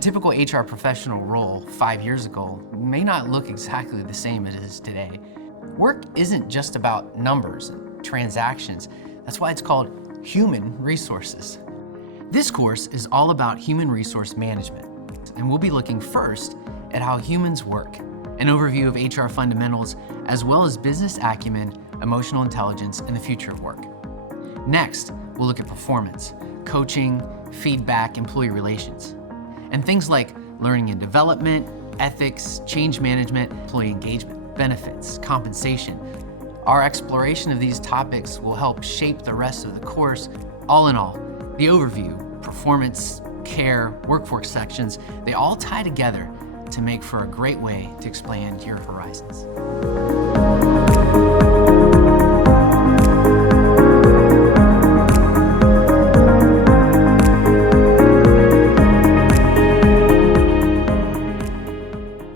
typical HR professional role 5 years ago may not look exactly the same as it is today. Work isn't just about numbers and transactions. That's why it's called human resources. This course is all about human resource management, and we'll be looking first at how humans work, an overview of HR fundamentals, as well as business acumen, emotional intelligence, and the future of work. Next, we'll look at performance, coaching, feedback, employee relations, and things like learning and development, ethics, change management, employee engagement, benefits, compensation. Our exploration of these topics will help shape the rest of the course. All in all, the overview, performance, care, workforce sections, they all tie together to make for a great way to expand your horizons.